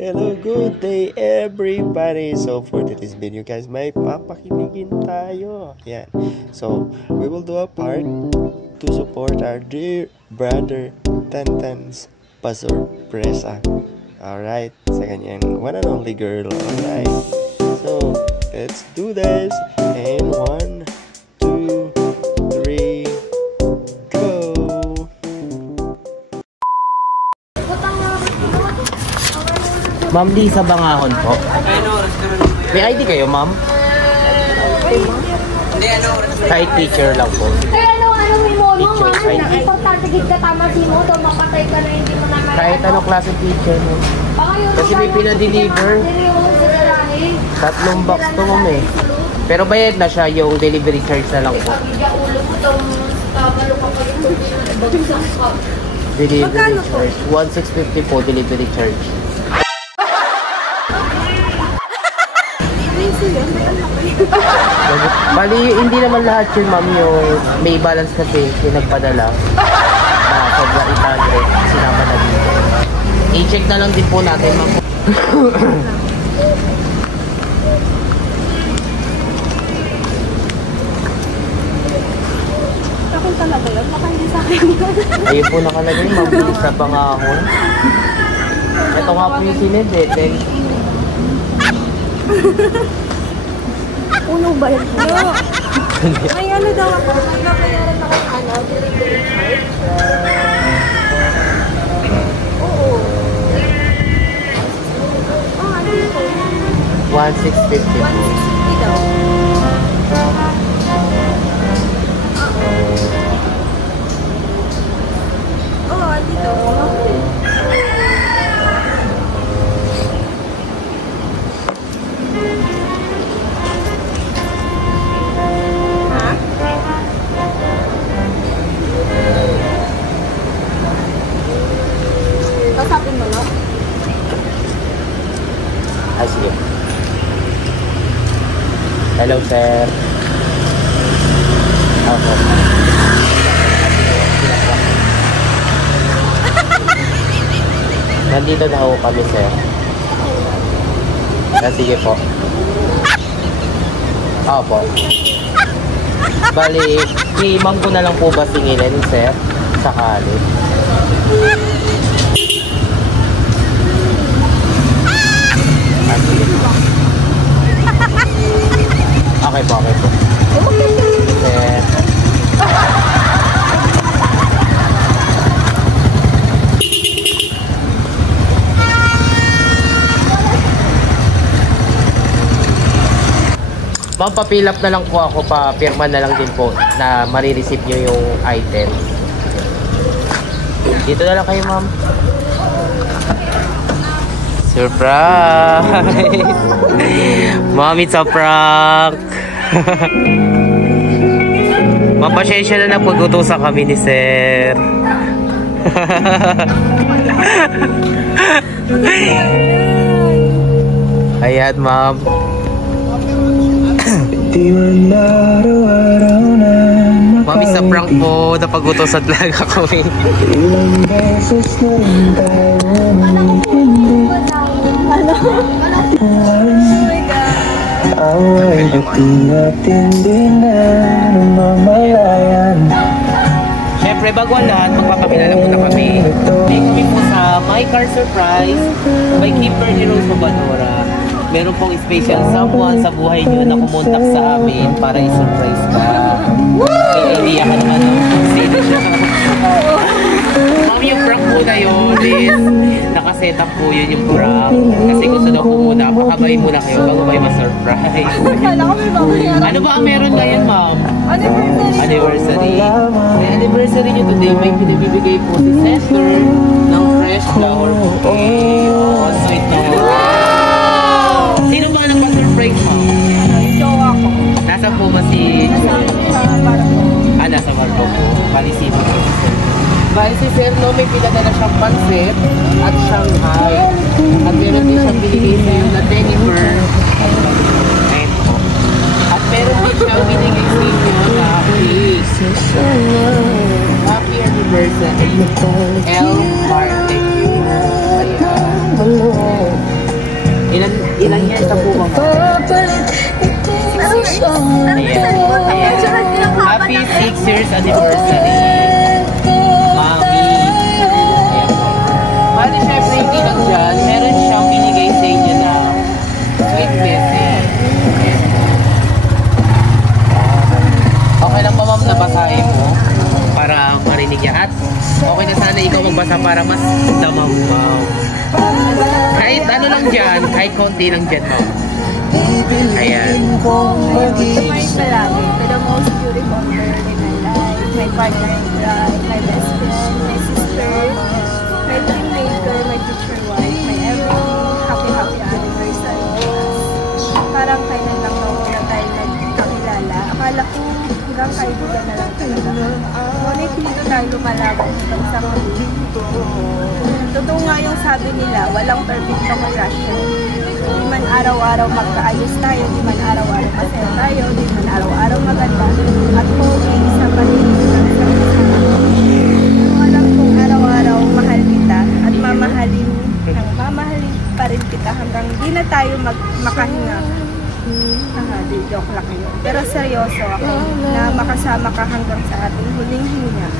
Hello, good day everybody. So for today's video guys, may papakiligin tayo. Yan. So we will do a part to support our dear brother Tantan's pa-sorpresa. Alright, sa kanyang one and only girl. Alright. So let's do this. And 1, 2, 3, go. Ma'am Lisa Bangahon po. May ID kayo, ma'am? Kahit teacher lang po. Teacher ID. Kahit anong klase teacher mo. Kasi may pinadeliver. 3 box to, ma'am eh. Pero bayad na siya, yung delivery charge na lang po. Delivery charge. 1,650 po, delivery charge. Bali, hindi naman lahat yun, ma'am, yung may balance kasi yung nagpadala na sobra 800 sinama na dito. I-check na lang din po natin, ma'am. Ako talaga yun, baka hindi sa akin. Ayun po nakalagay, ma'am, sa Bangahon. Ito nga po yung sinid eh, then Uno ba yun? No. May ano daw ako, may nabayaran ako ng ano, delivery charge. Oo. Ano ito? 1,650 po. 1,650 daw. Oo, andito. Kasapin mo, no? Ay, sige. Hello, sir. Ako. Nandito na ako kami, sir. Ah, sige po. Opo. Bali, i-ma'am ko na lang po ba singilin, sir? Sakali. Okay po, okay po. Ma'am, papilap na lang po ako, papirma na lang din po na marireceive nyo yung item. Dito na lang kayo, ma'am. Surprise! Ma'am, it's a prank! Mapasensya na pag-utusan kami ni sir. Ayan, ma'am. Ma'am, it's a prank po. Napag-utusan talaga kami. Ilang beses na rin tayo ano? Oh my God. Away natin din na namamalayan. Siyempre, bago ang lahat, magpapakilala muna kami. Thank you po sa My Car Surprise by Keeper ni Rose Mabadora. Meron pong special someone sa buhay nyo na kumontak sa amin para i-surprise ka. May idea ka naman kung sino siya. Ma'am, yung prank po na yun is nakaset up po yun yung prank. Kasi gusto daw po muna, pakabay muna kayo bago kayo ma-surprise. Ano ba ang meron ngayon, ma'am? Anniversary. May anniversary nyo today, may pinibibigay po si Center ng fresh flower bouquet. Oh, sweet naman. Sino ba nagpa-surprise, ma'am? Yung jowa ko. Nasaan po ba si... Nasa Marco po. Palisito po. Bali si Sir, no, may pinadala siyang pansit at Shanghai. At meron din siyang binigay sa'yo na Deniver. Ayun po. At meron din siyang binigay sa inyo na cake. Happy anniversary, L. Martin. Ayan. Ilang years na po ba? Ayan. Happy 6 years anniversary, Mami. Ayan po. Bali, syempre, hindi lang dyan. Meron siyang binigay sa inyo na sweet message. Ayan. Okay lang ba, ma'am, nabasahin mo? Para marinig niya. At okay na sana ikaw magbasa para mas damam, ma'am. Kahit ano lang dyan, kahit konti lang dyan, ma'am. Ayan. To my palagi, to the most beautiful girl in my life, my partner in crime, my best friend, my sister, my dream maker, my future wife, my every happy anniversary. Parang kailan lang na tayo nagkakilala. Akala ko hanggang kaibigan na lang talaga. Ngunit dito tayo lumalaban hanggang sa huli. Totoo nga yung sabi nila, walang perfect na relasyon. Di man araw-araw magkaayos tayo, di man araw-araw masaya tayo, di man araw-araw maganda. At pogi sa paligid ng alam kong araw-araw mahal kita at mamahalin pa rin kita hanggang di na tayo makahinga. Di joke lang yun. Pero seryoso ako na makasama ka hanggang sa ating huling hinga.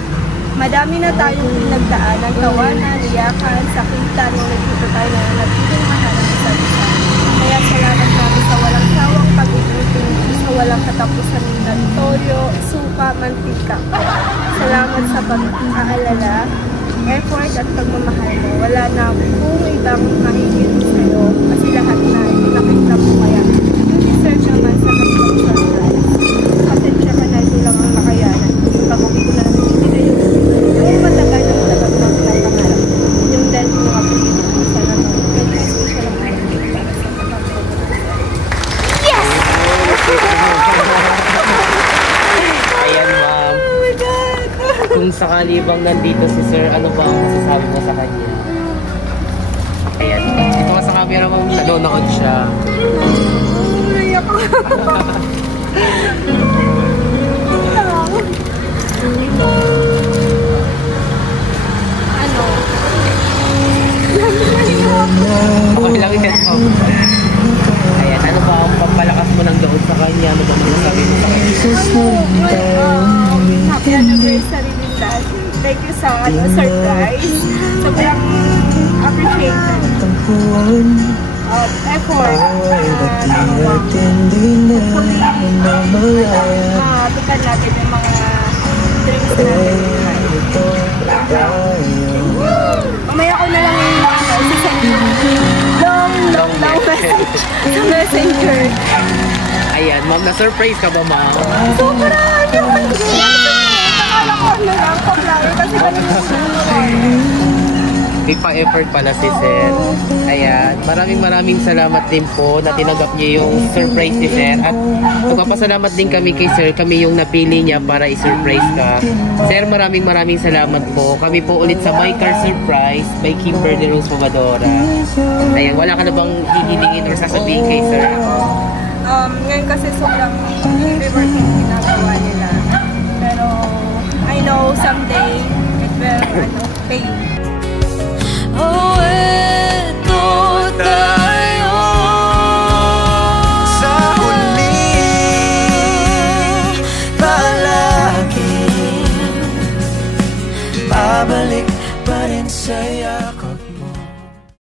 Madami na tayong pinagdaanan, tawanan, iyakan, sakitan, nung nagkita tayo na nagiging mahal ng isa't isa. Kaya salamat namin sa walang sawang pag-ibig, sa walang katapusan ng toyo, suka, mantika. Salamat sa pag-aalala, effort at pagmamahal mo. Wala na kung ibang mahigit sa'yo kasi lahat na ipinakita mo kaya. You deserve naman sa pag-surprise. Pasensya ka na ito lang ang makayanan. Yung pag-uwi ko na lang ibigay yung matagal na talagang pangarap. Yung dahil ko mga pinigil sa naman. Kaya siya lang ay para sa pag-surprise. Yes! Ayan, ma'am. Oh my God! Kung sakali bang nandito si sir, ano ba ang masasabi mo sa kanya? Ayan. Dito ka sa camera, ma'am. Nanonood siya. Naiyak ako. Ano? Okay lang yan, ma'am. Ayan. Ano ba ang pampalakas mo ng loob sa kanya? Ano ba ang masasabi mo sa kanya? Happy anniversary din dad. Thank you sa surprise. Sobrang appreciated. Effort. Matukan natin yung mga dreams natin. Mamaya ko na lang yung long message sa messenger. Ayan, ma'am. Na-surprise ka ba, ma'am? Sobrang yun! Nakala ko ano lang, pa-flyer kasi May pa-effort pala si sir. Ayan. Maraming salamat din po na tinanggap niyo yung surprise ni sir. At nagpapasalamat din kami kay sir. Kami yung napili niya para i-surprise ka. Sir, maraming salamat po. Kami po ulit sa My Car Surprise by Kimberly Rose Pobadora. Ayan. Wala ka na bang hihilingin or sasabihin kay sir? Ngayon kasi sobrang rewarding ginagawa nila. Pero I know someday it will pay. Oh,